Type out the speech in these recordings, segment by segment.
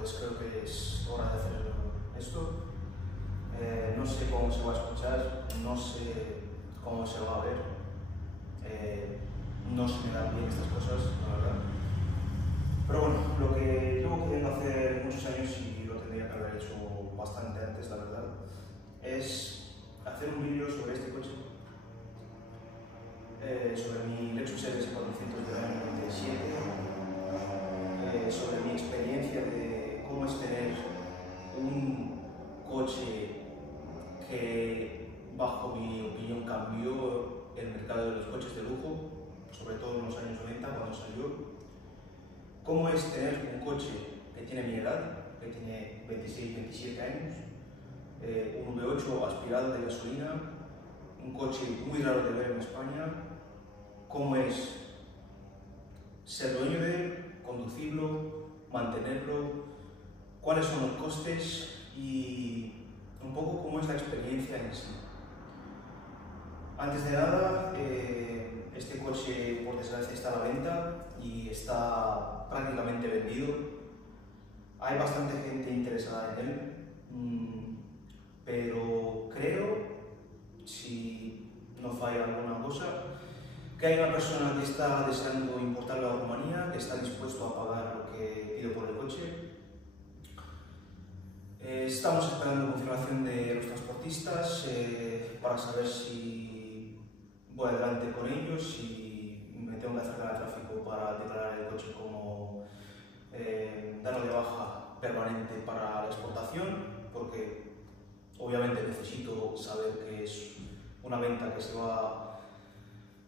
pues creo que es hora de hacer esto. No sé cómo se va a escuchar, no sé cómo se va a ver, no se me dan bien estas cosas, la verdad. Pero bueno, lo que llevo queriendo hacer muchos años y lo tendría que haber hecho bastante antes, la verdad, es hacer un vídeo sobre este coche, sobre mi Lexus LS400 del año 97, sobre mi experiencia de cómo es tener un coche que, bajo mi opinión, cambió el mercado de los coches de lujo, sobre todo en los años 90 cuando salió. Cómo es tener un coche que tiene mi edad, que tiene 26-27 años, un V8 aspirado de gasolina, un coche muy raro de ver en España. Cómo es ser dueño de él, conducirlo, mantenerlo, cuáles son los costes y un poco cómo es la experiencia en sí. Antes de nada, este coche por desgracia está a la venta y está prácticamente vendido. Hay bastante gente interesada en él, pero creo, si no falla alguna cosa, que hay una persona que está deseando importarlo a Rumanía, que está dispuesto a pagar lo que pido por el coche. Estamos esperando confirmación de los transportistas para saber si voy adelante con ellos, si me tengo que acercar al tráfico para declarar el coche como darlo de baja permanente para la exportación, porque obviamente necesito saber que es una venta que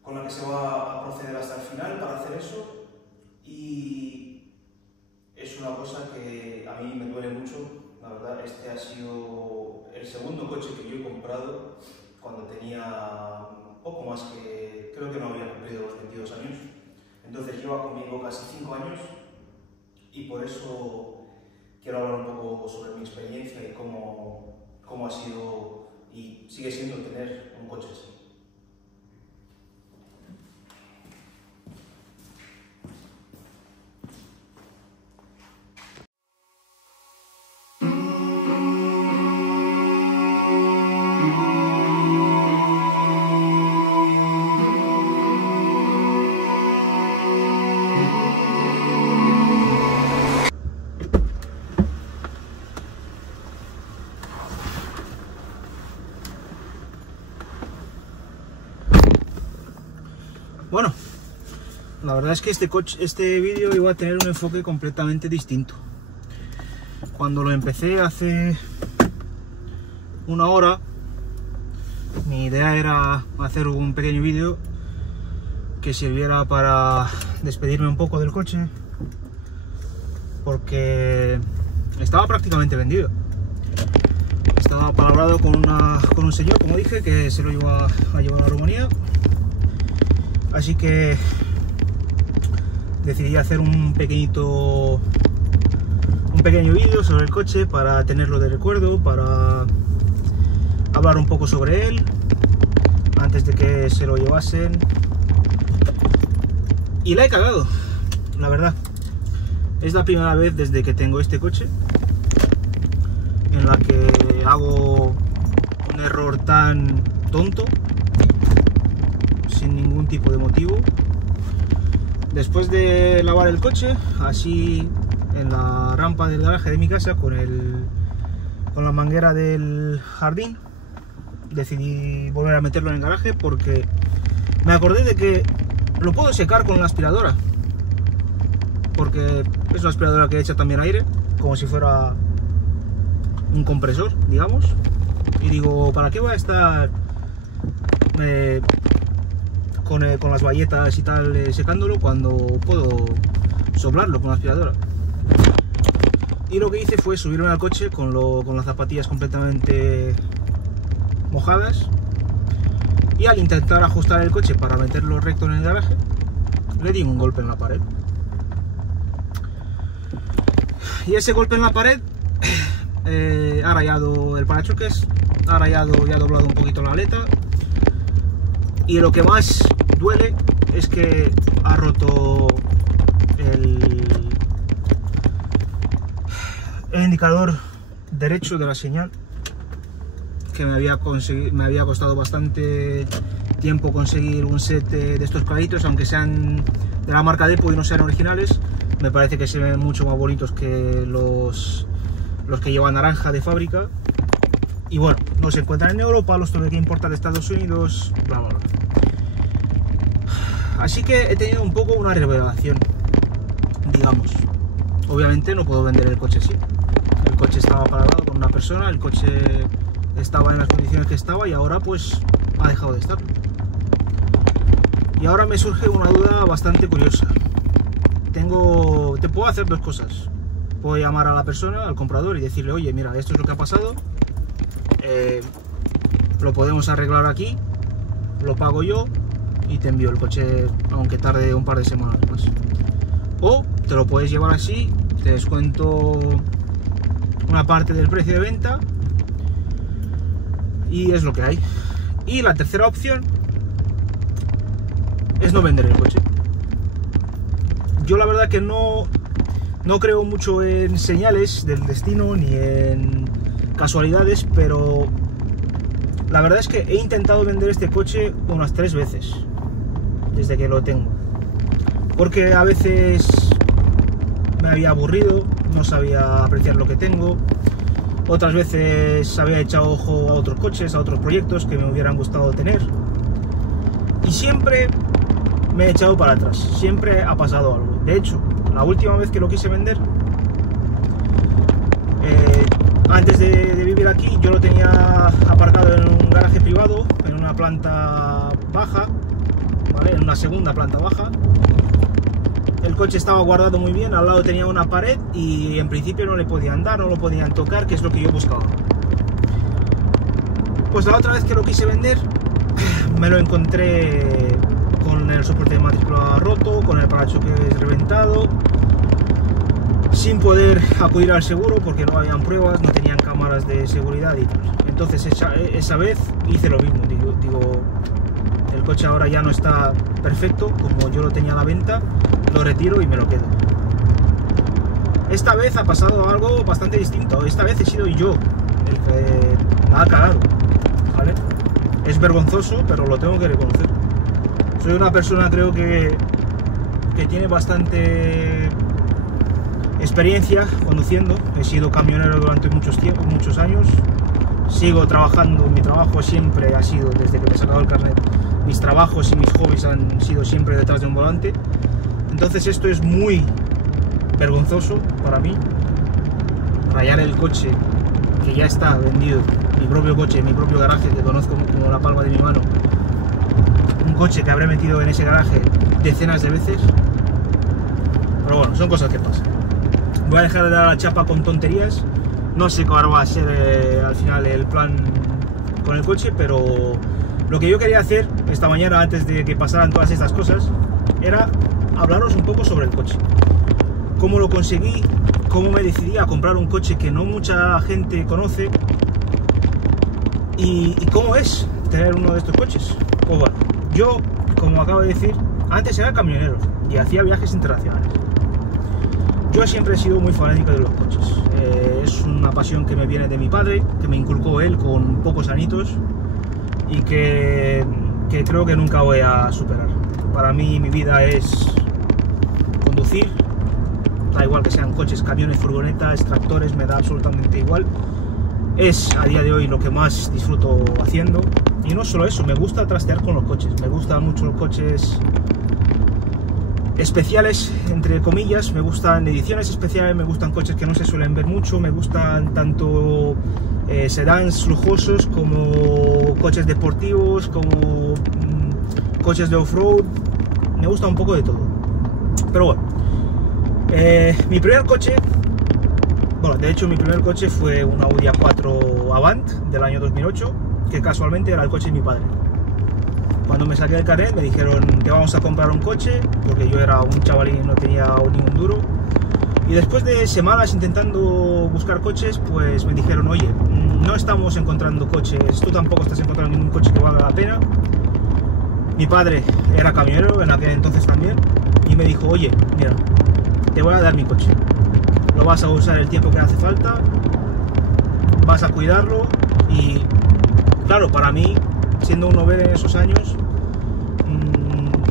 con la que se va a proceder hasta el final para hacer eso. Y es una cosa que a mí me duele mucho. La verdad, este ha sido el segundo coche que yo he comprado cuando tenía poco más que, creo que no había cumplido los 22 años. Entonces lleva conmigo casi 5 años y por eso quiero hablar un poco sobre mi experiencia y cómo ha sido y sigue siendo tener un coche así. Bueno, la verdad es que este vídeo iba a tener un enfoque completamente distinto. Cuando lo empecé hace una hora, mi idea era hacer un pequeño vídeo que sirviera para despedirme un poco del coche, porque estaba prácticamente vendido. Estaba palabrado con un señor, como dije, que se lo iba a llevar a Rumanía. Así que decidí hacer un pequeño vídeo sobre el coche para tenerlo de recuerdo, para hablar un poco sobre él antes de que se lo llevasen. Y la he cagado, la verdad. Es la primera vez desde que tengo este coche en la que hago un error tan tonto, sin ningún tipo de motivo. Después de lavar el coche, así en la rampa del garaje de mi casa, con la manguera del jardín, decidí volver a meterlo en el garaje porque me acordé de que lo puedo secar con la aspiradora, porque es una aspiradora que echa también aire, como si fuera un compresor, digamos. Y digo, ¿para qué voy a estar con las bayetas y tal secándolo cuando puedo soplarlo con la aspiradora? Y lo que hice fue subirme al coche con las zapatillas completamente mojadas, y al intentar ajustar el coche para meterlo recto en el garaje, le di un golpe en la pared. Y ese golpe en la pared ha rayado el parachoques, ha rayado y ha doblado un poquito la aleta, y lo que más duele es que ha roto el indicador derecho de la señal, que me había costado bastante tiempo conseguir un set de estos claritos, aunque sean de la marca Depo y no sean originales. Me parece que se ven mucho más bonitos que los que llevan naranja de fábrica. Y bueno, no se encuentran en Europa, los tuve que importar de Estados Unidos, bla bla bla. Así que he tenido un poco una revelación, digamos. Obviamente no puedo vender el coche así. El coche estaba parado con una persona, el coche estaba en las condiciones que estaba y ahora pues ha dejado de estar. Y ahora me surge una duda bastante curiosa. Te puedo hacer dos cosas. Puedo llamar a la persona, al comprador, y decirle, oye, mira, esto es lo que ha pasado, lo podemos arreglar aquí, lo pago yo y te envío el coche, aunque tarde un par de semanas más. O te lo puedes llevar así, te descuento una parte del precio de venta y es lo que hay. Y la tercera opción es no vender el coche. Yo la verdad que no creo mucho en señales del destino ni en casualidades, pero la verdad es que he intentado vender este coche unas 3 veces desde que lo tengo, porque a veces me había aburrido, no sabía apreciar lo que tengo, otras veces había echado ojo a otros coches, a otros proyectos que me hubieran gustado tener, y siempre me he echado para atrás, siempre ha pasado algo. De hecho, la última vez que lo quise vender, antes de vivir aquí, yo lo tenía aparcado en un garaje privado, en una planta baja, ¿vale? En una segunda planta baja. El coche estaba guardado muy bien, al lado tenía una pared y en principio no le podían dar, no lo podían tocar, que es lo que yo buscaba. Pues la otra vez que lo quise vender, me lo encontré con el soporte de matrícula roto, con el parachoques reventado, sin poder acudir al seguro porque no habían pruebas, no tenían cámaras de seguridad y tal. Entonces esa vez hice lo mismo, digo, el coche ahora ya no está perfecto como yo lo tenía a la venta, lo retiro y me lo quedo. Esta vez ha pasado algo bastante distinto, esta vez he sido yo el que me ha cagado, ¿vale? Es vergonzoso, pero lo tengo que reconocer. Soy una persona, creo que tiene bastante experiencia conduciendo. He sido camionero durante muchos años. Sigo trabajando, mi trabajo siempre ha sido, desde que me he sacado el carnet, mis trabajos y mis hobbies han sido siempre detrás de un volante. Entonces esto es muy vergonzoso para mí. Rayar el coche que ya está vendido, mi propio coche, mi propio garaje, que conozco como la palma de mi mano. Un coche que habré metido en ese garaje decenas de veces. Pero bueno, son cosas que pasan. Voy a dejar de dar la chapa con tonterías. No sé cuál va a ser al final el plan con el coche, pero lo que yo quería hacer esta mañana, antes de que pasaran todas estas cosas, era hablaros un poco sobre el coche. Cómo lo conseguí, cómo me decidí a comprar un coche que no mucha gente conoce y cómo es tener uno de estos coches. Pues bueno, yo, como acabo de decir, antes era camionero y hacía viajes internacionales. Yo siempre he sido muy fanático de los coches. Es una pasión que me viene de mi padre, que me inculcó él con pocos añitos y que creo que nunca voy a superar. Para mí mi vida es conducir, da igual que sean coches, camiones, furgonetas, tractores, me da absolutamente igual. Es a día de hoy lo que más disfruto haciendo. Y no solo eso, me gusta trastear con los coches, me gustan mucho los coches especiales, entre comillas, me gustan ediciones especiales, me gustan coches que no se suelen ver mucho, me gustan tanto sedans lujosos como coches deportivos, como coches de off-road, me gusta un poco de todo. Pero bueno, mi primer coche, bueno, de hecho mi primer coche fue un Audi A4 Avant del año 2008, que casualmente era el coche de mi padre. Cuando me saqué el carnet me dijeron que vamos a comprar un coche, porque yo era un chavalín y no tenía ni un duro. Y después de semanas intentando buscar coches, pues me dijeron, oye, no estamos encontrando coches, tú tampoco estás encontrando ningún coche que valga la pena. Mi padre era camionero en aquel entonces también, y me dijo, oye, mira, te voy a dar mi coche. lo vas a usar el tiempo que hace falta, vas a cuidarlo y claro, para mí, siendo un novel en esos años,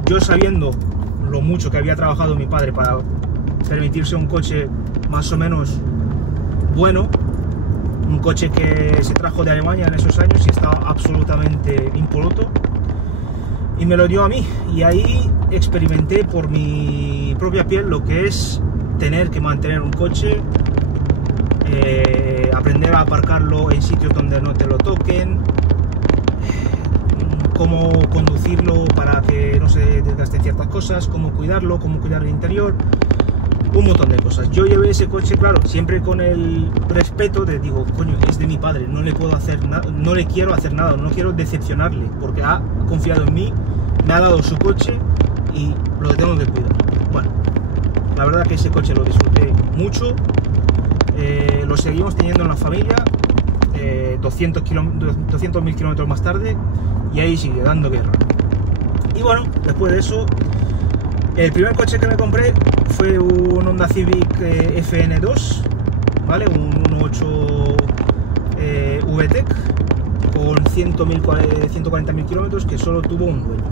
yo sabiendo lo mucho que había trabajado mi padre para permitirse un coche más o menos bueno, un coche que se trajo de Alemania en esos años y estaba absolutamente impoluto, y me lo dio a mí, y ahí experimenté por mi propia piel lo que es tener que mantener un coche, aprender a aparcarlo en sitios donde no te lo toquen, cómo conducirlo para que no se desgasten ciertas cosas, cómo cuidarlo, cómo cuidar el interior, un montón de cosas. Yo llevé ese coche, claro, siempre con el respeto de, digo, coño, es de mi padre, no le puedo hacer nada, no le quiero hacer nada, no quiero decepcionarle, porque ha confiado en mí, me ha dado su coche y lo tengo que cuidar. Bueno, la verdad que ese coche lo disfruté mucho, lo seguimos teniendo en la familia, 200.000 kilómetros más tarde, y ahí sigue dando guerra. Y bueno, después de eso, el primer coche que me compré fue un Honda Civic FN2, ¿vale? Un 1.8 VTEC con 140.000 kilómetros, que solo tuvo un dueño.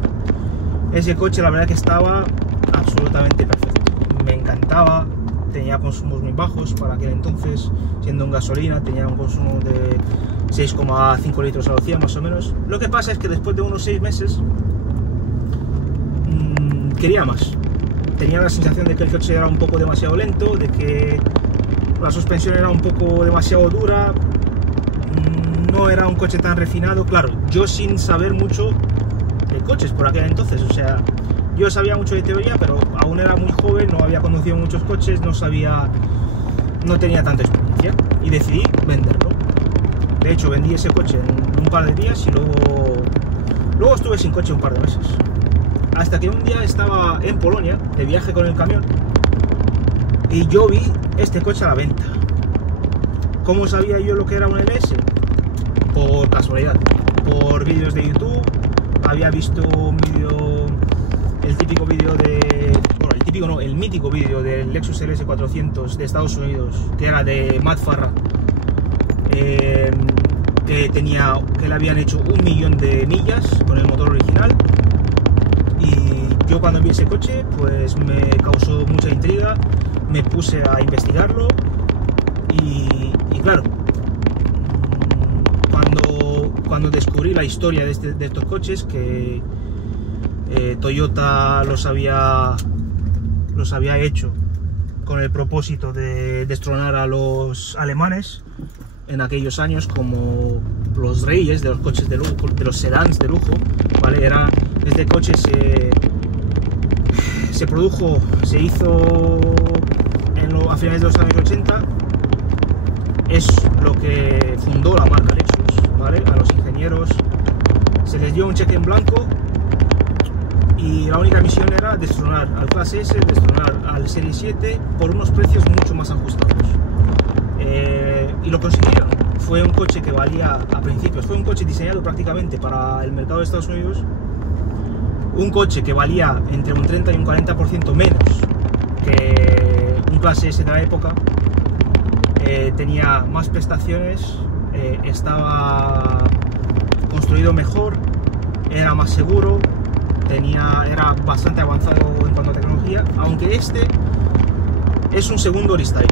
Ese coche la verdad que estaba absolutamente perfecto, me encantaba, tenía consumos muy bajos para aquel entonces, siendo en gasolina, tenía un consumo de 6,5 litros a los 100 más o menos. Lo que pasa es que después de unos 6 meses quería más. Tenía la sensación de que el coche era un poco demasiado lento, de que la suspensión era un poco demasiado dura, no era un coche tan refinado. Claro, yo sin saber mucho de coches por aquel entonces, o sea, yo sabía mucho de teoría, pero aún era muy joven, no había conducido muchos coches, no tenía tanta experiencia, y decidí venderlo. De hecho, vendí ese coche en un par de días y luego estuve sin coche un par de meses. Hasta que un día estaba en Polonia, de viaje con el camión, y yo vi este coche a la venta. ¿Cómo sabía yo lo que era un LS? Por casualidad, por vídeos de YouTube. Había visto un vídeo, el típico vídeo de... Bueno, el típico no, el mítico vídeo del Lexus LS 400 de Estados Unidos, que era de Matt Farah, que le habían hecho 1.000.000 de millas con el motor original. Y yo cuando vi ese coche, pues me causó mucha intriga, me puse a investigarlo y claro, cuando descubrí la historia de estos coches, que Toyota los había hecho con el propósito de destronar a los alemanes en aquellos años como los reyes de los coches de lujo, de los sedans de lujo, ¿vale? Este coche se hizo a finales de los años 80, es lo que fundó la marca Lexus, ¿vale? A los ingenieros se les dio un cheque en blanco y la única misión era destronar al Clase S, destronar al Serie 7 por unos precios mucho más ajustados. Y lo consiguieron. Fue un coche que valía, a principios, fue un coche diseñado prácticamente para el mercado de Estados Unidos, un coche que valía entre un 30 y un 40% menos que un Clase S de la época, tenía más prestaciones, estaba construido mejor, era más seguro, era bastante avanzado en cuanto a tecnología, aunque este es un segundo restyle.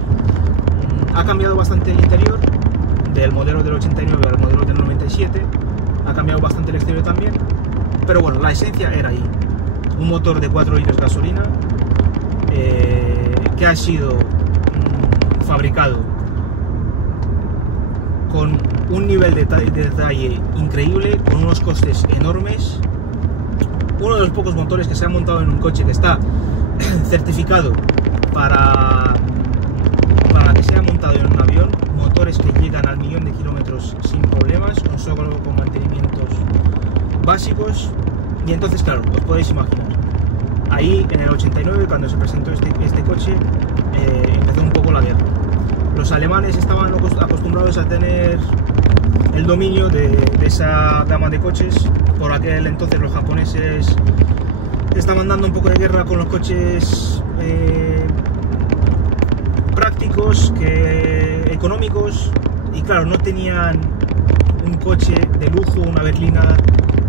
Ha cambiado bastante el interior, del modelo del 89 al modelo del 97, ha cambiado bastante el exterior también, pero bueno, la esencia era ahí. Un motor de 4 litros de gasolina, que ha sido fabricado con un nivel de detalle increíble, con unos costes enormes. Uno de los pocos motores que se ha montado en un coche que está certificado para que sea montado en un avión, motores que llegan al 1.000.000 de kilómetros sin problemas, solo con mantenimientos básicos. Y entonces, claro, os podéis imaginar, ahí en el 89, cuando se presentó este coche, empezó un poco la guerra. Los alemanes estaban acostumbrados a tener el dominio de esa gama de coches. Por aquel entonces los japoneses estaban dando un poco de guerra con los coches prácticos que económicos, y claro, no tenían un coche de lujo, una berlina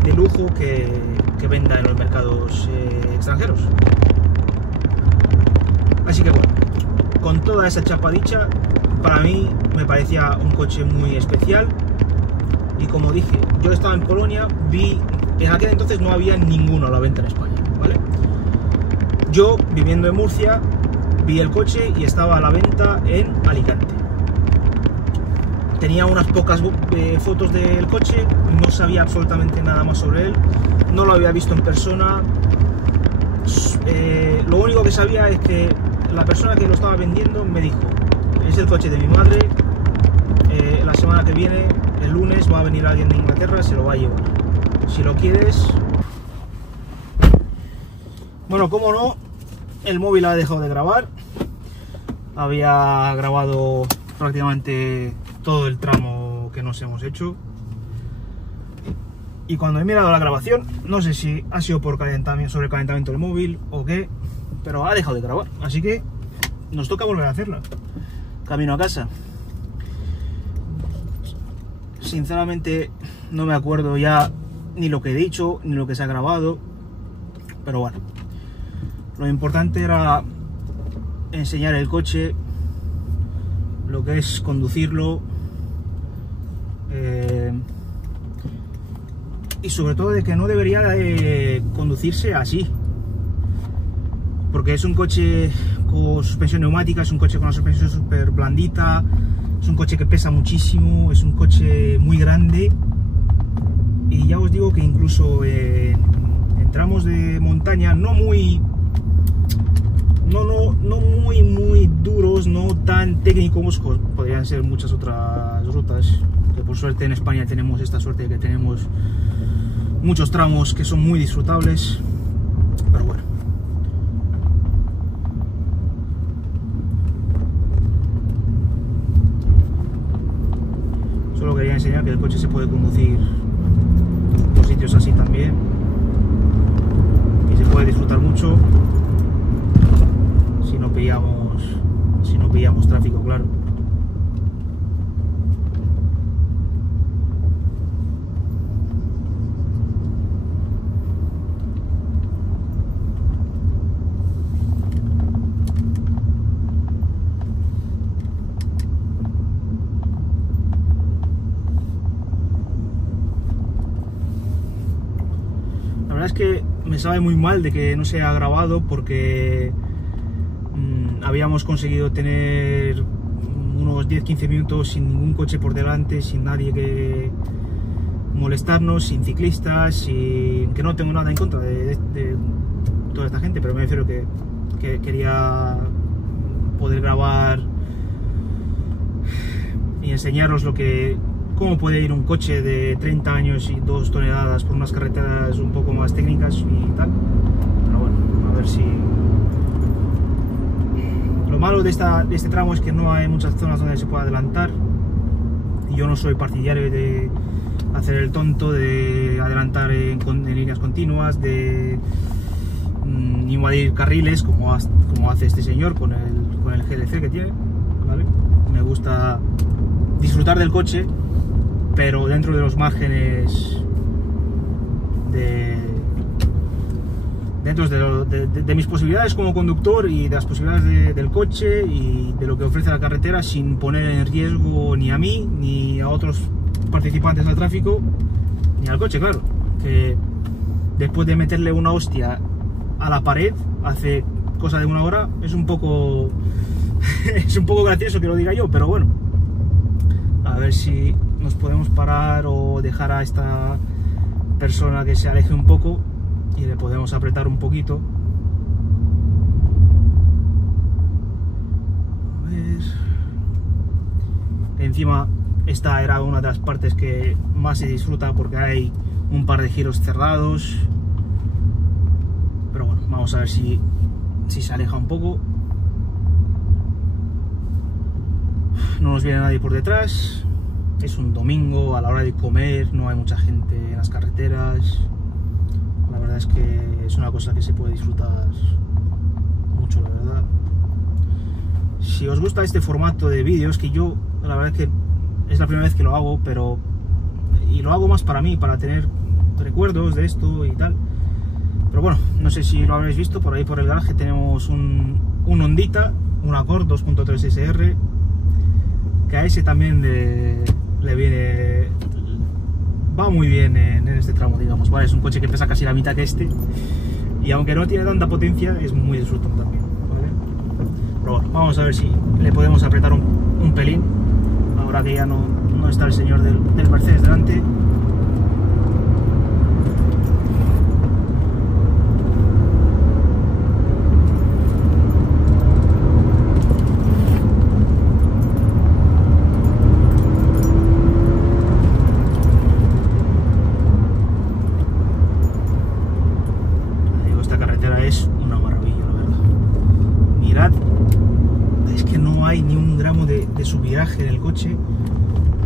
de lujo que venda en los mercados extranjeros. Así que bueno, con toda esa chapa dicha, para mí me parecía un coche muy especial. Y como dije, yo estaba en Polonia, en aquel entonces no había ninguno a la venta en España, ¿vale? Yo, viviendo en Murcia, vi el coche y estaba a la venta en Alicante. Tenía unas pocas fotos del coche, no sabía absolutamente nada más sobre él, no lo había visto en persona. Lo único que sabía es que la persona que lo estaba vendiendo me dijo: es el coche de mi madre, la semana que viene, el lunes, va a venir alguien de Inglaterra, se lo va a llevar. Si lo quieres... Bueno, como no, el móvil ha dejado de grabar. Había grabado prácticamente todo el tramo que nos hemos hecho. Y cuando he mirado la grabación, no sé si ha sido por sobrecalentamiento del móvil o qué, pero ha dejado de grabar. Así que nos toca volver a hacerla. Camino a casa. Sinceramente no me acuerdo ya ni lo que he dicho, ni lo que se ha grabado. Pero bueno, lo importante era enseñar el coche, lo que es conducirlo, y sobre todo de que no debería de conducirse así, porque es un coche con suspensión neumática, es un coche con una suspensión súper blandita, es un coche que pesa muchísimo, es un coche muy grande. Y ya os digo que incluso en tramos de montaña no muy duros, no tan técnicos como podrían ser muchas otras rutas, que por suerte en España tenemos esta suerte de que tenemos muchos tramos que son muy disfrutables. Pero bueno, solo quería enseñar que el coche se puede conducir por sitios así también y se puede disfrutar mucho si no pillamos tráfico, claro. La verdad es que me sabe muy mal de que no se haya grabado, porque habíamos conseguido tener unos 10-15 minutos sin ningún coche por delante, sin nadie que molestarnos, sin ciclistas, sin... que no tengo nada en contra de toda esta gente, pero me refiero que quería poder grabar y enseñaros cómo puede ir un coche de 30 años y 2 toneladas por unas carreteras un poco más técnicas y tal. Pero bueno, a ver si... Lo malo de este tramo es que no hay muchas zonas donde se pueda adelantar, y yo no soy partidario de hacer el tonto, de adelantar en líneas continuas, de invadir carriles como hace este señor con el GLC que tiene, ¿vale? Me gusta disfrutar del coche, pero dentro de los márgenes de mis posibilidades como conductor y de las posibilidades del coche y de lo que ofrece la carretera, sin poner en riesgo ni a mí ni a otros participantes del tráfico, ni al coche, claro, que después de meterle una hostia a la pared hace cosa de una hora, es un poco es un poco gracioso que lo diga yo, pero bueno, a ver si nos podemos parar o dejar a esta persona que se aleje un poco y le podemos apretar un poquito. A ver. Encima esta era una de las partes que más se disfruta porque hay un par de giros cerrados, pero bueno, vamos a ver si se aleja un poco. No nos viene nadie por detrás, es un domingo, a la hora de comer no hay mucha gente en las carreteras. La verdad es que es una cosa que se puede disfrutar mucho, la verdad. Si os gusta este formato de vídeos, que yo la verdad es que es la primera vez que lo hago, y lo hago más para mí, para tener recuerdos de esto y tal. Pero bueno, no sé si lo habréis visto, por ahí por el garaje tenemos un Hondita, un Accord 2.3 SR, que a ese también le viene, va muy bien en este tramo, digamos, ¿vale? Es un coche que pesa casi la mitad que este, y aunque no tiene tanta potencia, es muy disfrutón también, ¿vale? Pero bueno, vamos a ver si le podemos apretar un pelín, ahora que ya no está el señor del Mercedes delante. Es una maravilla, la verdad. Mirad, es que no hay ni un gramo de subviraje en el coche,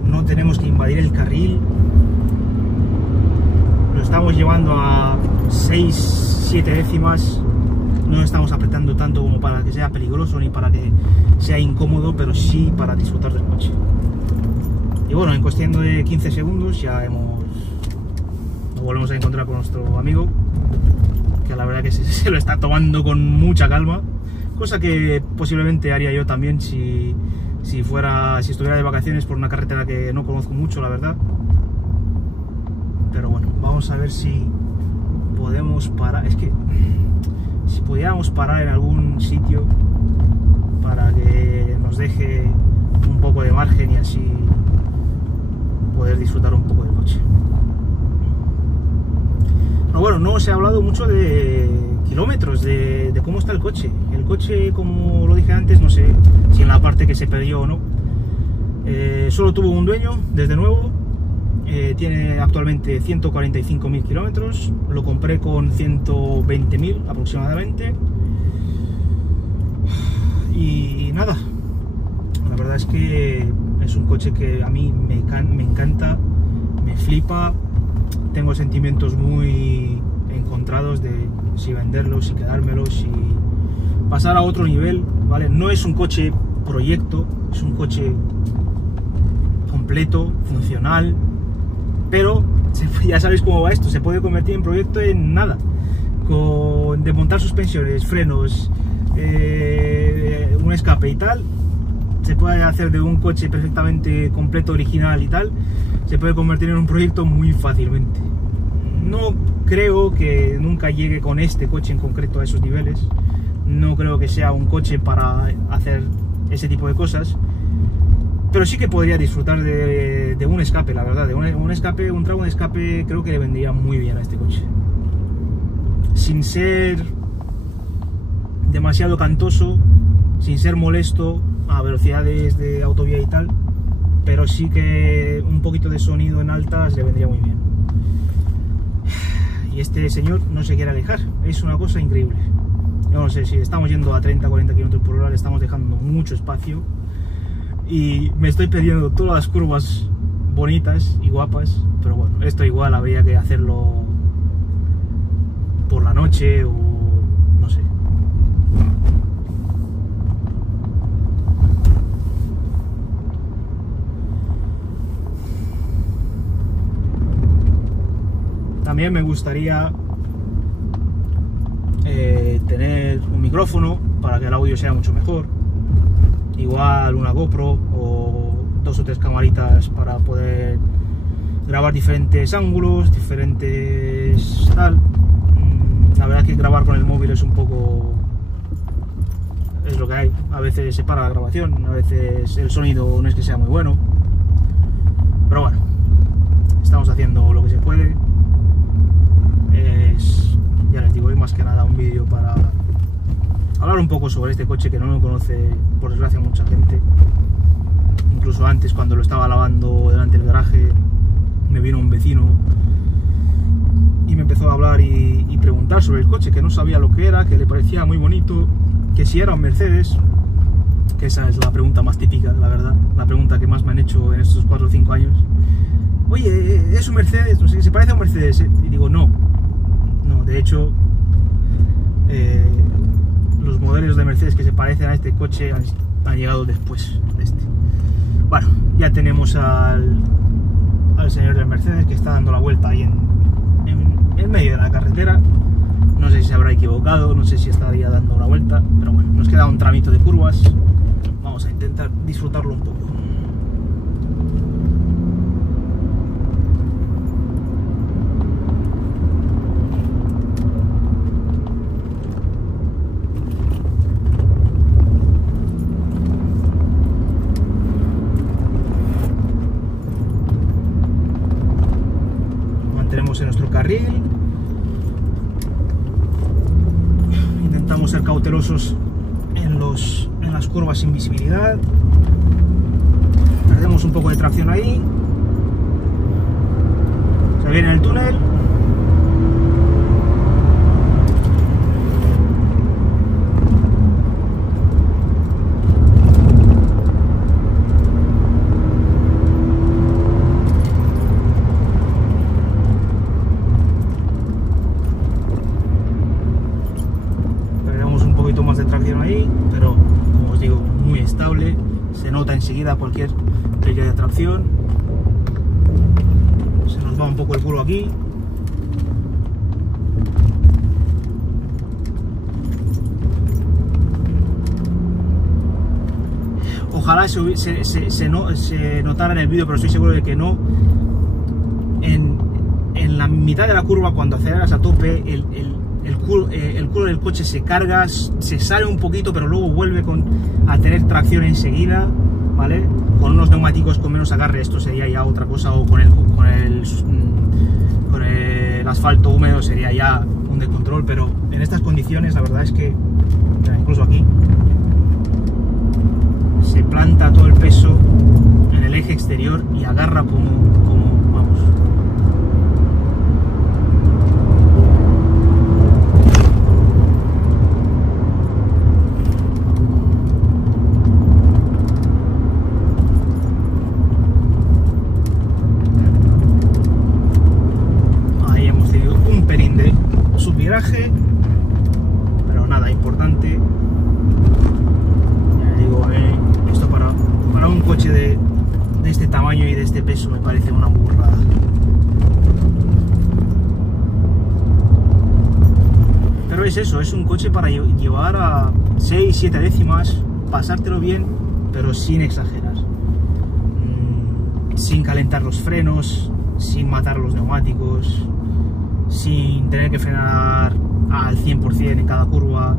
no tenemos que invadir el carril, lo estamos llevando a 6-7 décimas, no estamos apretando tanto como para que sea peligroso ni para que sea incómodo, pero sí para disfrutar del coche. Y bueno, en cuestión de 15 segundos ya nos volvemos a encontrar con nuestro amigo, que la verdad que se lo está tomando con mucha calma, cosa que posiblemente haría yo también si estuviera de vacaciones por una carretera que no conozco mucho, la verdad. Pero bueno, vamos a ver si podemos parar. Es que si pudiéramos parar en algún sitio para que nos deje un poco de margen y así poder disfrutar un poco del coche. Pero bueno, no os he hablado mucho de kilómetros, de cómo está el coche. El coche, como lo dije antes, no sé si en la parte que se perdió o no. Solo tuvo un dueño, desde nuevo. Tiene actualmente 145.000 kilómetros. Lo compré con 120.000 aproximadamente. Y nada, la verdad es que es un coche que a mí me encanta, me flipa. Tengo sentimientos muy encontrados de si venderlo, si quedármelo, si pasar a otro nivel, ¿vale? No es un coche proyecto, es un coche completo, funcional, pero ya sabéis cómo va esto, se puede convertir en proyecto en nada, con desmontar suspensiones, frenos, un escape y tal. Se puede hacer de un coche perfectamente completo, original y tal, se puede convertir en un proyecto muy fácilmente. No creo que nunca llegue con este coche en concreto a esos niveles, no creo que sea un coche para hacer ese tipo de cosas, pero sí que podría disfrutar de un escape, la verdad, de un escape, un trago de escape creo que le vendría muy bien a este coche, sin ser demasiado cantoso, sin ser molesto a velocidades de autovía y tal, pero sí que un poquito de sonido en altas le vendría muy bien. Y este señor no se quiere alejar, es una cosa increíble. Yo no sé, si estamos yendo a 30-40 km por hora, le estamos dejando mucho espacio y me estoy perdiendo todas las curvas bonitas y guapas, pero bueno, esto igual habría que hacerlo por la noche o no sé. También me gustaría tener un micrófono para que el audio sea mucho mejor, igual una GoPro o 2 o 3 camaritas para poder grabar diferentes ángulos, diferentes tal. La verdad es que grabar con el móvil es un poco, es lo que hay, a veces se para la grabación, a veces el sonido no es que sea muy bueno, pero bueno, estamos haciendo lo que se puede. Ya les digo, es más que nada un vídeo para hablar un poco sobre este coche que no lo conoce, por desgracia, mucha gente. Incluso antes, cuando lo estaba lavando delante del garaje, me vino un vecino y me empezó a hablar y preguntar sobre el coche, que no sabía lo que era, que le parecía muy bonito, que si era un Mercedes, que esa es la pregunta más típica, la verdad, la pregunta que más me han hecho en estos 4 o 5 años. Oye, ¿es un Mercedes? No sé, ¿se parece a un Mercedes? Y digo, no, de hecho, los modelos de Mercedes que se parecen a este coche han llegado después de este. Bueno, ya tenemos al señor del Mercedes que está dando la vuelta ahí en medio de la carretera. No sé si se habrá equivocado, no sé si estaría dando una vuelta, pero bueno, nos queda un tramito de curvas. Vamos a intentar disfrutarlo un poco. Mantenemos en nuestro carril. Intentamos ser cautelosos en las curvas sin visibilidad. Perdemos un poco de tracción ahí. Se viene el túnel. Más de tracción ahí, pero como os digo, muy estable, se nota enseguida cualquier pelea de tracción. Se nos va un poco el culo aquí. Ojalá se notara en el vídeo, pero estoy seguro de que no. En la mitad de la curva, cuando aceleras a tope, el culo del coche se carga, se sale un poquito, pero luego vuelve a tener tracción enseguida, ¿vale? Con unos neumáticos con menos agarre esto sería ya otra cosa, o con el asfalto húmedo sería ya un descontrol, pero en estas condiciones la verdad es que, mira, incluso aquí, se planta todo el peso en el eje exterior y agarra como vamos. Pero nada importante. Ya digo, esto para un coche de este tamaño y de este peso me parece una burrada. Pero es eso, es un coche para llevar a 6-7 décimas, pasártelo bien, pero sin exagerar, sin calentar los frenos, sin matar los neumáticos, sin tener que frenar al 100% en cada curva.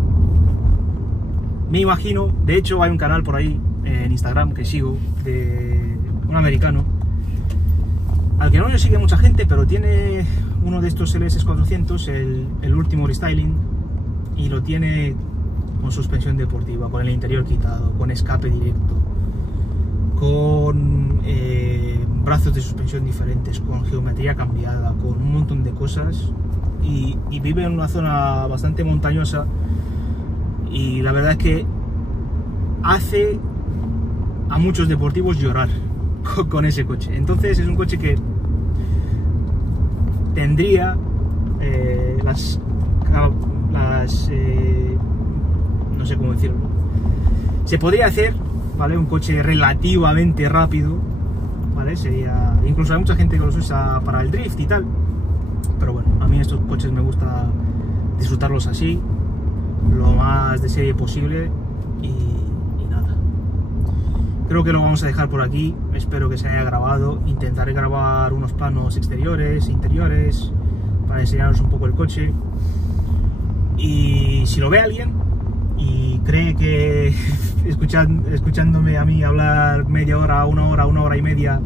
Me imagino, de hecho hay un canal por ahí en Instagram que sigo, de un americano, al que no le sigue mucha gente, pero tiene uno de estos LS400, el último restyling, y lo tiene con suspensión deportiva, con el interior quitado, con escape directo, con brazos de suspensión diferentes, con geometría cambiada, con un montón de cosas, y vive en una zona bastante montañosa, y la verdad es que hace a muchos deportivos llorar con ese coche. Entonces es un coche que tendría no sé cómo decirlo, se podría hacer, ¿vale? Un coche relativamente rápido, ¿vale? Sería, incluso hay mucha gente que los usa para el drift y tal, pero bueno, a mí estos coches me gusta disfrutarlos así, lo más de serie posible, y nada. Creo que lo vamos a dejar por aquí, espero que se haya grabado. Intentaré grabar unos planos exteriores, interiores, para enseñaros un poco el coche, y si lo ve alguien y cree que escuchándome a mí hablar media hora, una hora y media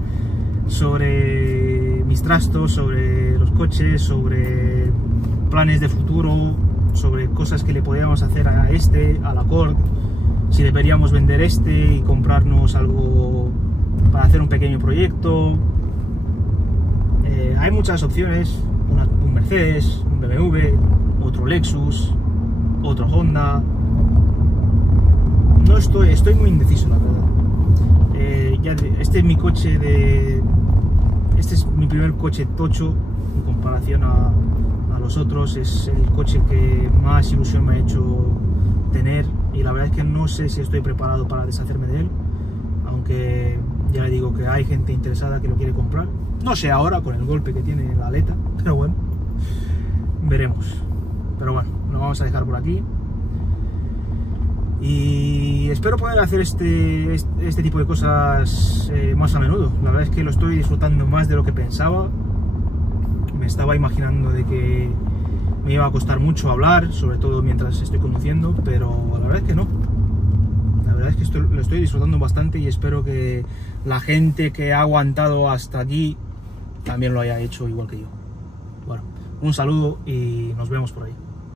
sobre mis trastos, sobre los coches, sobre planes de futuro, sobre cosas que le podríamos hacer al Accord, si deberíamos vender y comprarnos algo para hacer un pequeño proyecto, hay muchas opciones, un Mercedes, un BMW, otro Lexus, otro Honda. No estoy muy indeciso, la verdad. Este es mi coche este es mi primer coche tocho en comparación a los otros. Es el coche que más ilusión me ha hecho tener, y la verdad es que no sé si estoy preparado para deshacerme de él, aunque ya le digo que hay gente interesada que lo quiere comprar. No sé ahora con el golpe que tiene en la aleta, pero bueno, veremos. Pero bueno, lo vamos a dejar por aquí. Y espero poder hacer este tipo de cosas más a menudo. La verdad es que lo estoy disfrutando más de lo que pensaba. Me estaba imaginando de que me iba a costar mucho hablar, sobre todo mientras estoy conduciendo, pero la verdad es que no. La verdad es que lo estoy disfrutando bastante y espero que la gente que ha aguantado hasta aquí también lo haya hecho igual que yo. Bueno, un saludo y nos vemos por ahí.